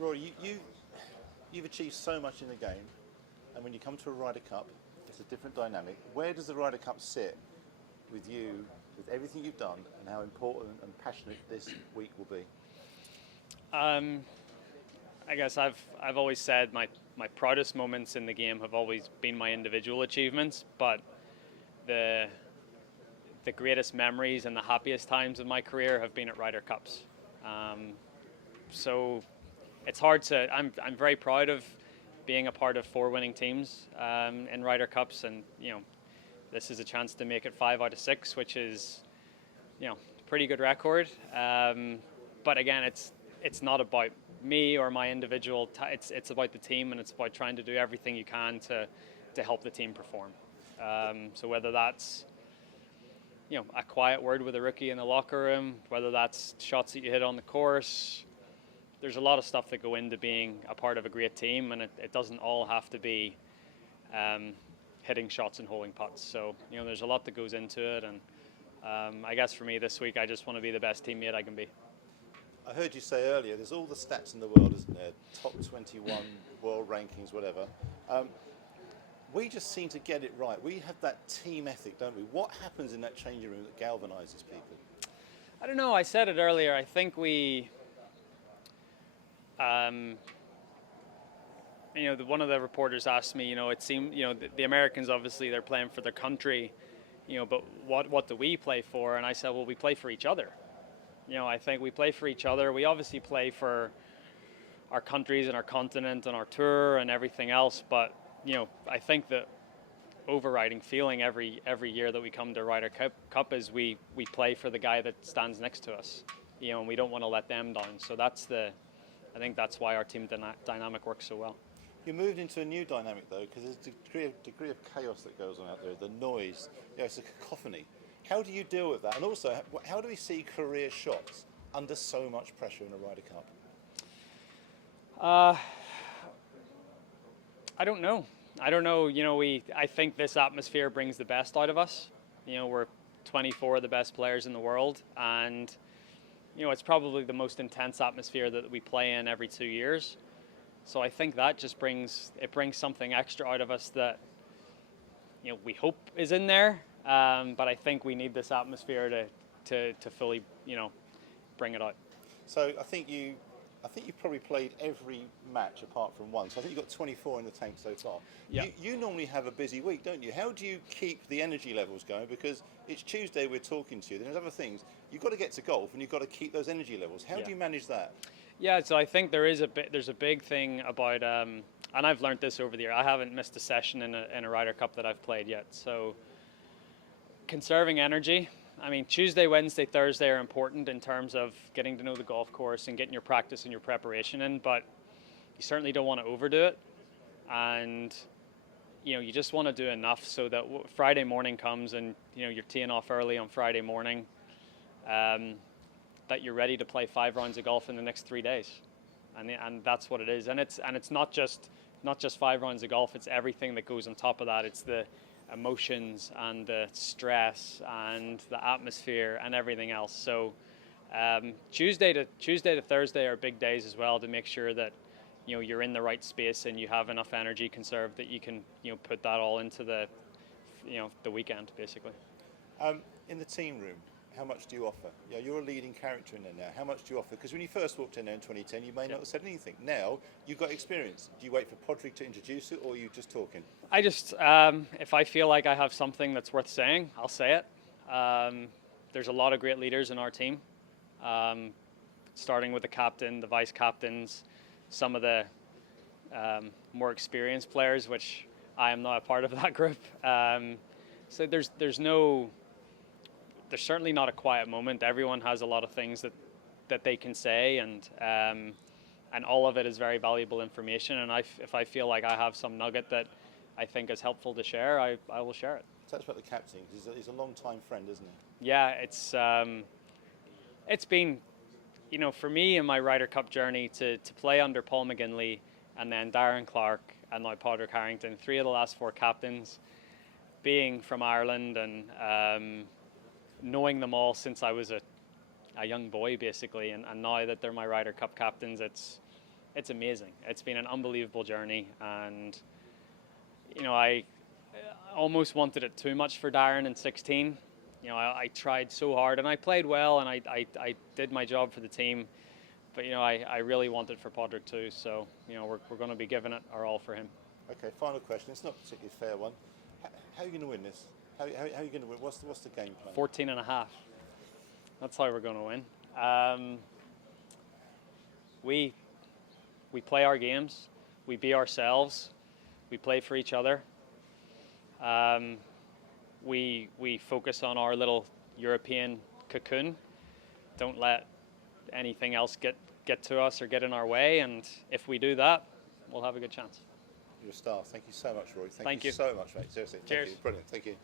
Rory, you've achieved so much in the game, and when you come to a Ryder Cup, it's a different dynamic. Where does the Ryder Cup sit with you, with everything you've done, and how important and passionate this week will be? I guess I've always said my proudest moments in the game have always been my individual achievements, but the greatest memories and the happiest times of my career have been at Ryder Cups. So it's hard to. I'm very proud of being a part of 4 winning teams in Ryder Cups, and this is a chance to make it 5 out of 6, which is a pretty good record. But again, it's not about me or my individual. It's about the team, and it's about trying to do everything you can to help the team perform. So whether that's a quiet word with a rookie in the locker room, whether that's shots that you hit on the course, there's a lot of stuff that go into being a part of a great team, and it doesn't all have to be hitting shots and holding putts. So there's a lot that goes into it, and I guess for me this week, I just want to be the best teammate I can be. I heard you say earlier, there's all the stats in the world, isn't there? Top 21 world rankings, whatever. We just seem to get it right. We have that team ethic, don't we? What happens in that changing room that galvanises people? I don't know. I said it earlier. I think we, one of the reporters asked me, it seemed, the Americans, obviously, they're playing for their country, but what do we play for? And I said, well, we play for each other. I think we play for each other. We obviously play for our countries and our continent and our tour and everything else, but I think the overriding feeling every year that we come to Ryder Cup is we play for the guy that stands next to us, and we don't want to let them down. So I think that's why our team dynamic works so well. You moved into a new dynamic though, because there's a degree of chaos that goes on out there. The noise, it's a cacophony. How do you deal with that? And also, how do we see career shots under so much pressure in a Ryder Cup? I don't know. I think this atmosphere brings the best out of us. We're 24 of the best players in the world, and it's probably the most intense atmosphere that we play in every 2 years. So I think that just brings something extra out of us that we hope is in there. But I think we need this atmosphere to fully bring it out. So I think you've probably played every match apart from one. So I think you've got 24 in the tank so far. Yeah. You normally have a busy week, don't you? How do you keep the energy levels going? Because it's Tuesday, we're talking to you. There's other things. You've got to get to golf, and you've got to keep those energy levels. How do you manage that? Yeah, so I think there's a big thing about, and I've learned this over the year. I haven't missed a session in a Ryder Cup that I've played yet. So conserving energy. I mean, Tuesday, Wednesday, Thursday are important in terms of getting to know the golf course and getting your practice and your preparation in, but you certainly don't want to overdo it. And, you just want to do enough so that Friday morning comes and, you're teeing off early on Friday morning, that you're ready to play 5 rounds of golf in the next 3 days. And that's what it is. And it's not just 5 rounds of golf, it's everything that goes on top of that. It's the emotions and the stress and the atmosphere and everything else. So Tuesday to Thursday are big days as well, to make sure that you're in the right space and you have enough energy conserved that you can put that all into the weekend basically. In the team room, how much do you offer? You're a leading character in there now. How much do you offer? Because when you first walked in there in 2010, you may not have said anything. Now, you've got experience. Do you wait for Podrick to introduce it, or are you just talking? I just, if I feel like I have something that's worth saying, I'll say it. There's a lot of great leaders in our team, starting with the captain, the vice captains, some of the more experienced players, which I am not a part of that group. So there's certainly not a quiet moment. Everyone has a lot of things that they can say, and all of it is very valuable information. And if I feel like I have some nugget that I think is helpful to share, I will share it. Tell us about the captain. He's a long-time friend, isn't he? Yeah, it's been, for me in my Ryder Cup journey to play under Paul McGinley and then Darren Clarke and now Padraig Harrington, 3 of the last 4 captains, being from Ireland and knowing them all since I was a young boy basically, and now that they're my Ryder Cup captains, it's amazing. It's been an unbelievable journey, and you know, I almost wanted it too much for Darren in 16. You know, I tried so hard, and I played well, and I did my job for the team. But you know, I really wanted for Padraig too. So you know, we're going to be giving it our all for him. Okay, final question. It's not a particularly fair one. How are you going to win this? How are you going to win? What's the game plan? 14.5. That's how we're going to win. We play our games. We be ourselves. We play for each other. We focus on our little European cocoon. Don't let anything else get to us or get in our way. And if we do that, we'll have a good chance. You're a star. Thank you so much, Rory. Thank you so much, mate. Seriously. Cheers. Thank you. Brilliant. Thank you.